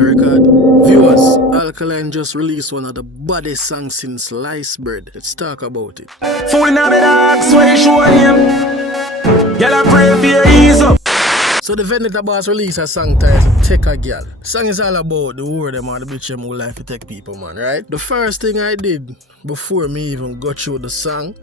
a record. Viewers, Alkaline just released one of the baddest songs since Slice Bread. Let's talk about it. Fooling out the dogs, where you show him. Girl, I pray for your ease up. So the Vendetta Boss released a song titled Take a Girl. Song is all about the word them or the bitch them who like to take people, man, right? The first thing I did before me even got through the song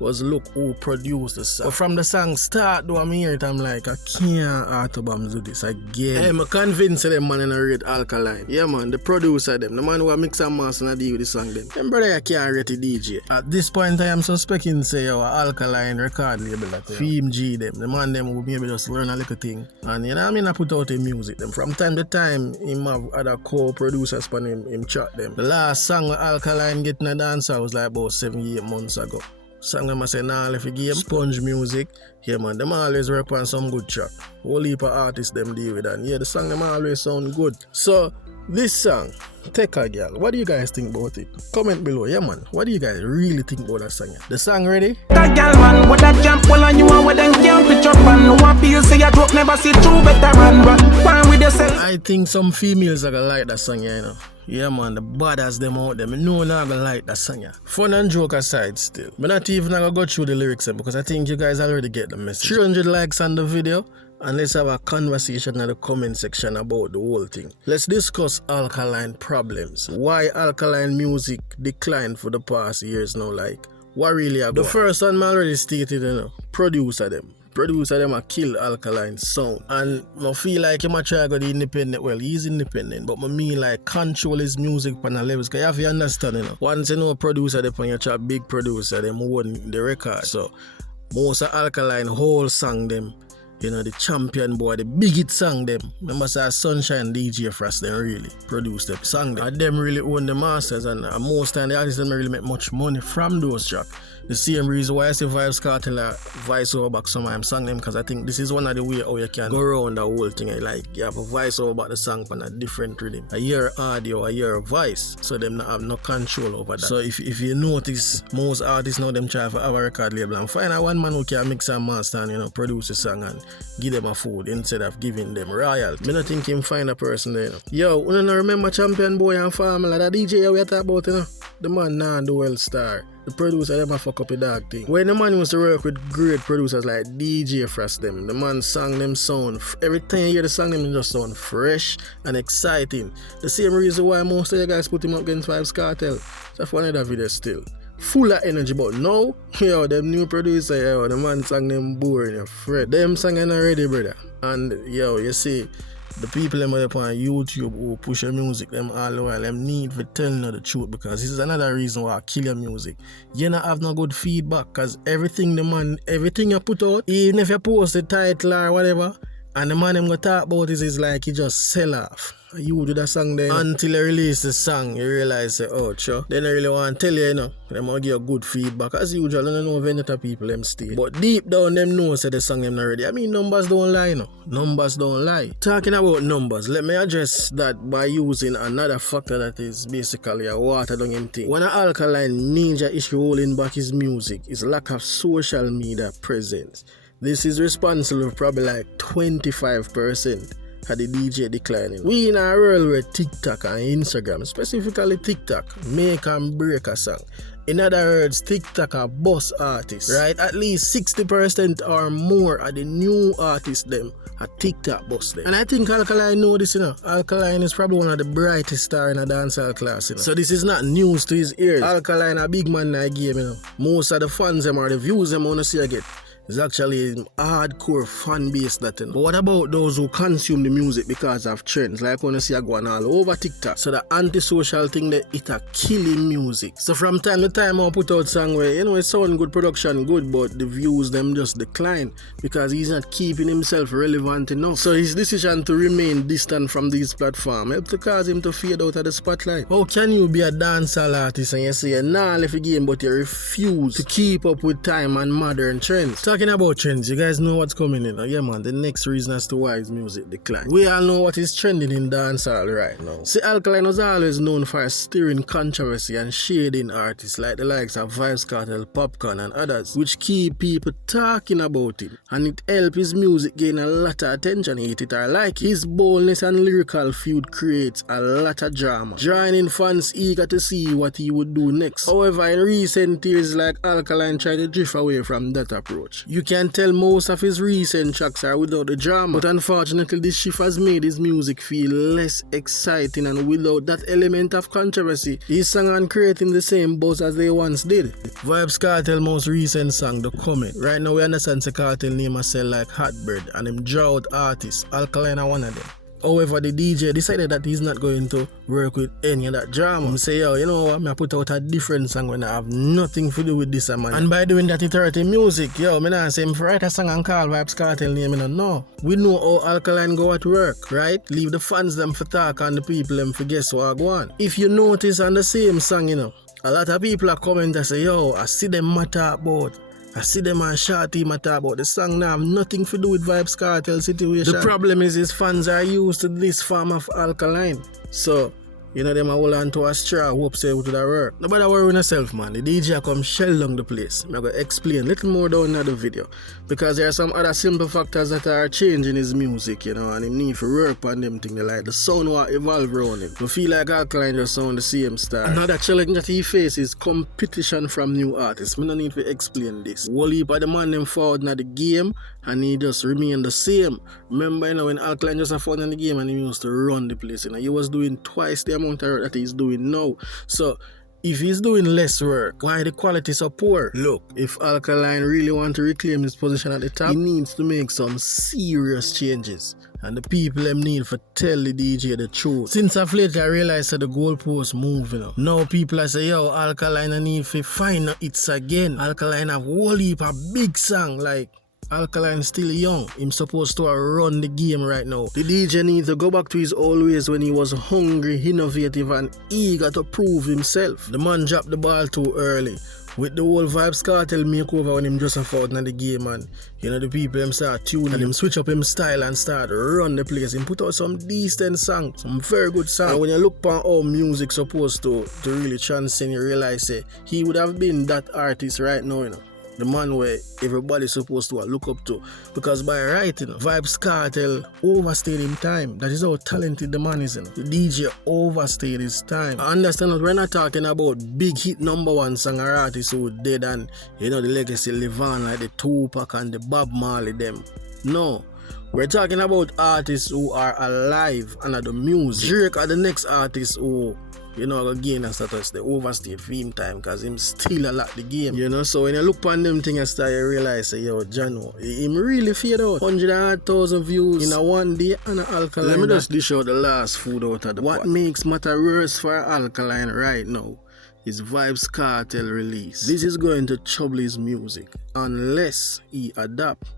was look who produced the song. But from the song start though, I'm hearing it, I'm like, I can't Autobams do this again. I'm convinced them man in a rate Alkaline. Yeah man, the producer them, the man who mix and master and deal with the song them. Them brother I can't rate the DJ. At this point I am suspecting say our Alkaline record label that Fame G them. The man them who maybe just learn a little thing. And you know what I mean, I put out the music them. From time to time him have other co-producers for him chat them. The last song with Alkaline getting a dancer was like about 7-8 months ago. Song them I say nah left a game. Sponge Music. Yeah man, them always rap on some good track. Whole heap of artists them deal with that. And yeah, the song them always sound good. So this song, Take a Girl, what do you guys think about it? Comment below, yeah man. What do you guys really think about that song? The song ready? That girl man, what that jump well on you and what them can't pitch up and no one feel say a joke never see true better run one with yourself. I think some females are gonna like that song, you know. Yeah man, the baddest them out there. I know not gonna like that song, yeah. Fun and joke aside still. But not even gonna go through the lyrics because I think you guys already get the message. 300 likes on the video and let's have a conversation in the comment section about the whole thing. Let's discuss Alkaline problems. Why Alkaline music declined for the past years now, like what really happened? The first one I already stated, you know, producer them a kill Alkaline sound. And I feel like he might try to go the independent. Well, he's independent, but I mean like control his music on the levels. Cause you have to understand, you know. Once you know a producer, they on your chat, big producer, them own the record. So most of Alkaline whole song them, you know, the champion boy, the big hit song them. Remember say Sunshine DJ Frost them really produced the song them. And them really own the masters and most time the artists don't really make much money from those tracks. The same reason why I say Vybz Kartel voice over back some I'm song them because I think this is one of the way how you can go around the whole thing. Like you have a voice over back the song on a different rhythm. A year audio, a year voice. So them not have no control over that. So if you notice most artists now them try to have a record label and find a one man who can mix and master and you know produce a song and give them a food instead of giving them royalty. Me not think him find a person there, you know. Yo, you know remember Champion Boy and Formula, that DJ we talk about, you know? The man now the well star. The producer them a fuck up a dog thing. When the man used to work with great producers like DJ Frost them, the man sang them sound, every time you hear the song them just sound fresh and exciting. The same reason why most of you guys put him up against Vybz Kartel. So for another video still. Full of energy, but now, yo, them new producer, yo, the man sang them boring, yo, Fred. Them singing already, brother. And yo, you see, the people them up on YouTube who push your music, them all the while, them need for telling you the truth because this is another reason why I kill your music. You not have no good feedback because everything you put out, even if you post the title or whatever, and the man them gonna talk about is like he just sell off. You do that song then until you release the song, you realize say, oh sure. Then I really want to tell you, you know, them will give you good feedback. As usual, I don't know Vendetta people them stay. But deep down them know say the song them not ready. I mean numbers don't lie, you know. Numbers don't lie. Talking about numbers, let me address that by using another factor that is basically a water down him thing. One Alkaline major issue holding back his music is lack of social media presence. This is responsible for probably like 25% of the DJ declining. We in a world where TikTok and Instagram, specifically TikTok, make and break a song. In other words, TikTok are boss artists, right? At least 60% or more of the new artists them are TikTok boss them. And I think Alkaline know this, you know. Alkaline is probably one of the brightest stars in a dancehall class, you know. So this is not news to his ears. Alkaline a big man in the game, you know. Most of the fans them or the views them wanna see again. It's actually a hardcore fan base that you know. But what about those who consume the music because of trends? Like when you see a going all over TikTok. So the antisocial thing that it a killing music. So from time to time I put out song where you know it sound good, production good, but the views them just decline because he's not keeping himself relevant enough. So his decision to remain distant from these platforms helped to cause him to fade out of the spotlight. How can you be a dancehall artist and you say nah left the game but you refuse to keep up with time and modern trends? Talking about trends, you guys know what's coming in. Yeah man, the next reason as to why his music declined. We all know what is trending in dancehall right now. See, Alkaline was always known for stirring controversy and shading artists like the likes of Vybz Kartel, Popcorn and others, which keep people talking about him. And it helped his music gain a lot of attention, hate it or like. His boldness and lyrical feud creates a lot of drama, drawing in fans eager to see what he would do next. However, in recent years, like Alkaline tried to drift away from that approach. You can tell most of his recent tracks are without the drama, but unfortunately this shift has made his music feel less exciting, and without that element of controversy, his songs aren't creating the same buzz as they once did. Vybz Kartel most recent song, The Coming. Right now we understand the Kartel name a sell like hot bread, and him drought artists, Alkaline are one of them. However, the DJ decided that he's not going to work with any of that drama. I say, yo, you know what, I put out a different song when I have nothing to do with this man. And by doing that, it hurt the music. Yo, I not say him for write a song and call Vybz Kartel name, no. We know how Alkaline go at work, right? Leave the fans them for talk and the people them for guess what go on. If you notice on the same song, you know, a lot of people are coming and say, yo, I see them matter about. I see them and Shorty matter about the song now have nothing to do with Vybz Kartel situation. The problem is his fans are used to this form of Alkaline. So, you know them a hold on to a straw, hope say it would work. Nobody worry with yourself, man. The DJ come shell down the place. I'm going to explain a little more down in the video. Because there are some other simple factors that are changing his music, you know, and he need to work on them things. Like the sound will evolve around him. I feel like Alkaline just sound the same style. Another challenge that he faces is competition from new artists. I don't need to explain this. Whole heap of the man them forward in the game and he just remain the same. Remember, you know, when Alkaline just fought in the game and he used to run the place, you know, he was doing twice the amount of work that he's doing now. So if he's doing less work, why the quality so poor? Look, if Alkaline really want to reclaim his position at the top, he needs to make some serious changes. And the people them need to tell the DJ the truth. Since of late I realized that the goalpost move, you know. Now people are say, yo, Alkaline I need to find hits again. Alkaline have whole heap of big song like Alkaline still young. Him supposed to run the game right now. The DJ needs to go back to his old ways when he was hungry, innovative and eager to prove himself. The man dropped the ball too early. With the whole Vybz Kartel makeover when him just fought in the game, and you know the people them start tuning and him switch up him style and start run the place. Him put out some decent songs, some very good songs. And when you look on how music supposed to really transcend, you realize he would have been that artist right now, you know. The man where everybody's supposed to look up to. Because by writing, Vybz Kartel overstayed in time. That is how talented the man is. You know. The DJ overstayed his time. I understand that we're not talking about big hit #1 song or artists who dead and, you know, the legacy live on like the Tupac and the Bob Marley them. No. We're talking about artists who are alive and are the music. Drake are the next artist who, you know, again a status, they overstayed for him time because him still a lot the game. You know, so when you look on them things and start you realize, say, yo, Jano, him really fade out. 100,000 views in a one day and an Alkaline. Let me just dish out the last food out of the pot. What makes matter worse for Alkaline right now is Vybz Kartel release. This is going to trouble his music unless he adapt.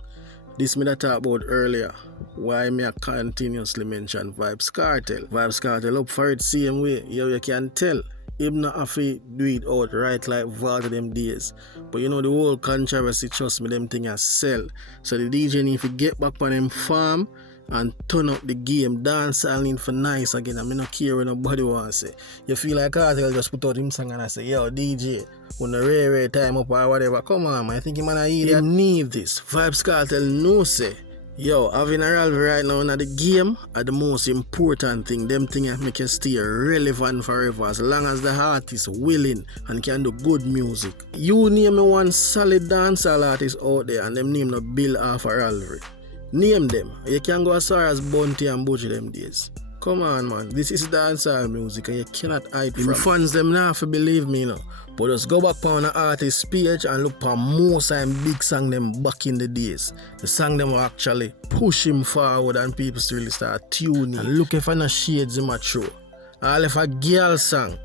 This me that talk about earlier. Why me I continuously mention Vybz Kartel. Vybz Kartel up for it same way. Yo, you can tell. Him not have to do it outright like Vault of them days. But you know the whole controversy, trust me, them thing has sell. So the DJ need to get back on them farm and turn up the game, dance and lean for nice again. I mean, not care what nobody wants to say. You feel like Kartel just put out him song and I say, yo, DJ, when the rare time up or whatever, come on, man. I think he man idiot. Him need this. Vybz Kartel no say, yo, having a rivalry right now in the game are the most important thing. Them things make you stay relevant forever as long as the artist is willing and can do good music. You name me one solid dancehall artist out there and them name no bill off a rivalry. Name them. You can go as far as Bunty and Butchie them days. Come on, man. This is dancehall music and you cannot hide from it. Fans them now for believe me, you know. But just go back on the artist page and look for most time big song them back in the days. The song them will actually push him forward and people still really start tuning. And look if I no shades in my throw. All if a girl song.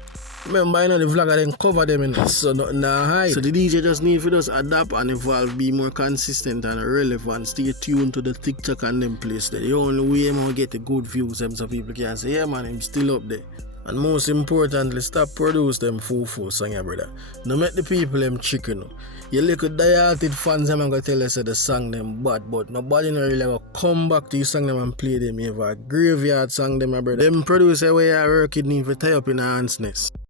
Remember, you know, the vlogger then cover them in so nothing to hide. So the DJ just need to just adapt and evolve, be more consistent and relevant. Stay tuned to the TikTok and them place there. The only way I'm gonna get the good views them so people can say, yeah man, I'm still up there. And most importantly, stop produce them foo-foo song, yeah, brother. No make the people them chicken. No. You little die-hearted fans them gonna tell us that the song them bad, but nobody no really gonna come back to you song them and play them. You have a graveyard song them, my brother. Them producer where you work it need to tie up in a hand's nest.